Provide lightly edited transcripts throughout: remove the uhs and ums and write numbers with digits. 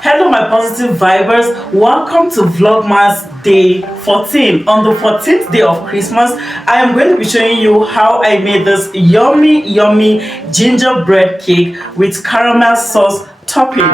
Hello, my positive vibers. Welcome to Vlogmas Day 14. On the 14th day of Christmas, I am going to be showing you how I made this yummy gingerbread cake with caramel sauce topping.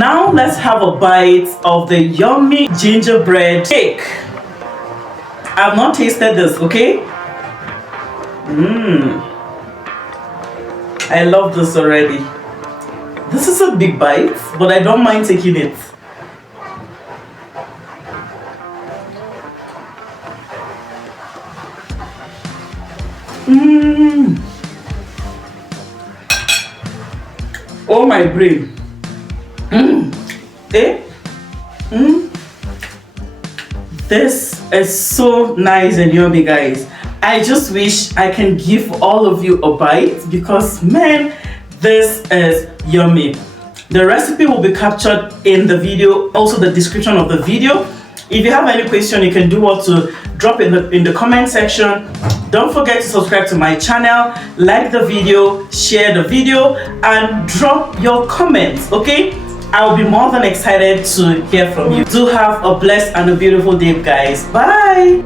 now let's have a bite of the yummy gingerbread cake. I've not tasted this, okay? I love this already. This is a big bite, but I don't mind taking it. Oh my brain. This is so nice and yummy, guys. I just wish I can give all of you a bite because, man, this is yummy. The recipe will be captured in the video, also the description of the video. If you have any question, you can do what to drop in the comment section. Don't forget to subscribe to my channel, like the video, share the video, and drop your comments, okay? I'll be more than excited to hear from you. Do have a blessed and a beautiful day, guys. Bye.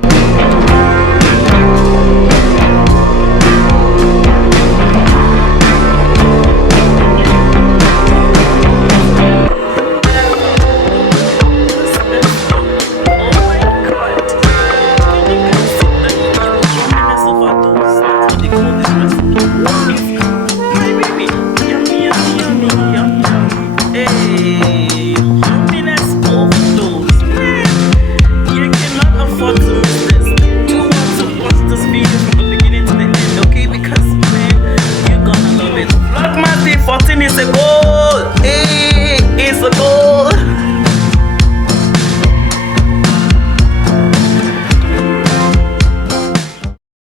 Is a goal.